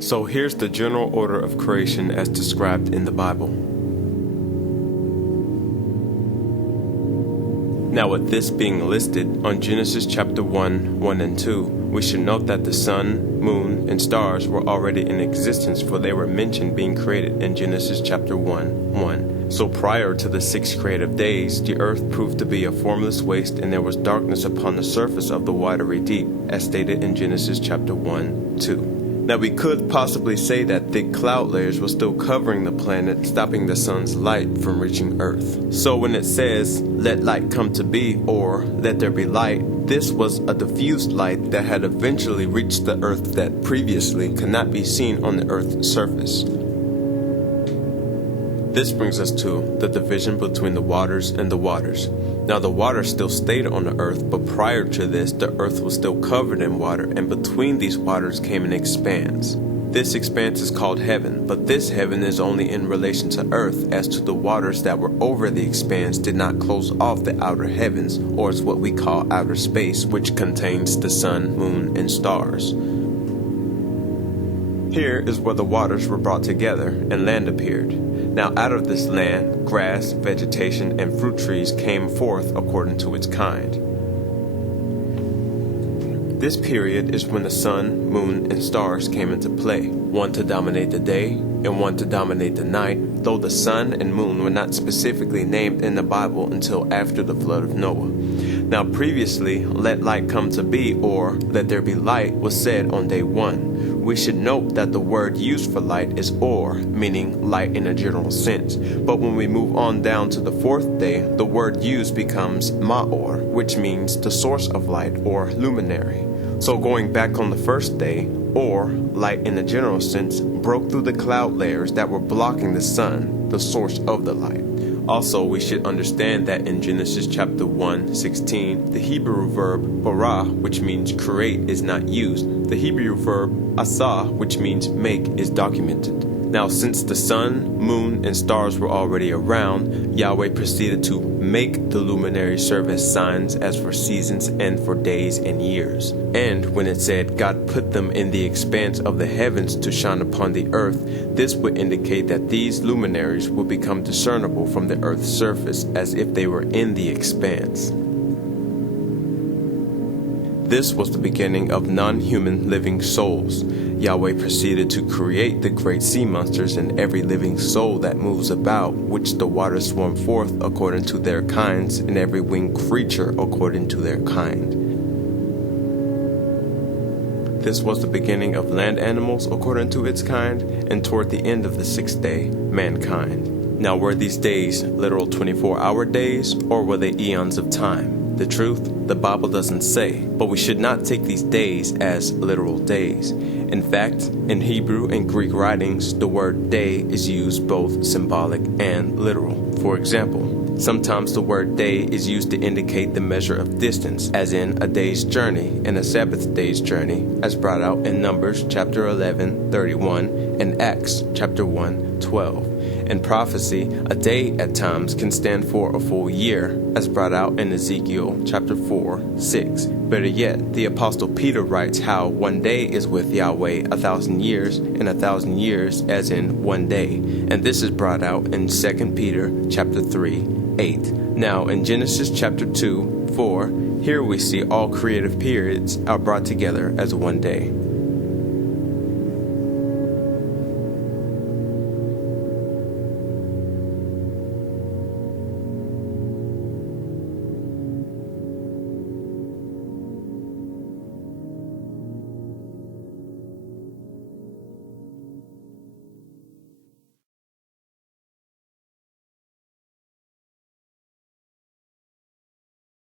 So here's the general order of creation as described in the Bible. Now with this being listed on Genesis chapter 1, 1 and 2, we should note that the sun, moon, and stars were already in existence, for they were mentioned being created in Genesis chapter 1, 1. So prior to the 6 creative days, the earth proved to be a formless waste, and there was darkness upon the surface of the watery deep, as stated in Genesis chapter 1, 2. Now we could possibly say that thick cloud layers were still covering the planet, stopping the sun's light from reaching Earth. So when it says, "Let light come to be," or "Let there be light," this was a diffused light that had eventually reached the Earth that previously could not be seen on the Earth's surface. This brings us to the division between the waters and the waters. Now the water still stayed on the earth, but prior to this, the earth was still covered in water, and between these waters came an expanse. This expanse is called heaven, but this heaven is only in relation to earth, as to the waters that were over the expanse did not close off the outer heavens, or is what we call outer space, which contains the sun, moon, and stars. Here is where the waters were brought together, and land appeared. Now out of this land, grass, vegetation, and fruit trees came forth according to its kind. This period is when the sun, moon, and stars came into play, one to dominate the day and one to dominate the night, though the sun and moon were not specifically named in the Bible until after the flood of Noah. Now previously, "Let light come to be," or "Let there be light," was said on day 1. We should note that the word used for light is or, meaning light in a general sense. But when we move on down to the 4th day, the word used becomes ma'or, which means the source of light or luminary. So going back on the 1st day, or light in a general sense, broke through the cloud layers that were blocking the sun, the source of the light. Also, we should understand that in Genesis chapter 1:16, the Hebrew verb bara, which means create, is not used. The Hebrew verb asa, which means make, is documented. Now, since the sun, moon, and stars were already around, Yahweh proceeded to make the luminaries serve as signs as for seasons and for days and years. And when it said God put them in the expanse of the heavens to shine upon the earth, this would indicate that these luminaries would become discernible from the earth's surface as if they were in the expanse. This was the beginning of non-human living souls. Yahweh proceeded to create the great sea monsters and every living soul that moves about, which the waters swarm forth according to their kinds, and every winged creature according to their kind. This was the beginning of land animals according to its kind, and toward the end of the 6th day, mankind. Now were these days literal 24-hour days, or were they eons of time? The truth, the Bible doesn't say, but we should not take these days as literal days. In fact, in Hebrew and Greek writings, the word day is used both symbolic and literal. For example, sometimes the word day is used to indicate the measure of distance, as in a day's journey and a Sabbath day's journey, as brought out in Numbers chapter 11:31 and Acts chapter 1:12. In prophecy, a day at times can stand for a full year, as brought out in Ezekiel chapter 4:6. Better yet, the Apostle Peter writes how one day is with Yahweh 1,000 years, and 1,000 years as in one day. And this is brought out in 2 Peter chapter 3:8. Now in Genesis chapter 2:4, here we see all creative periods are brought together as one day.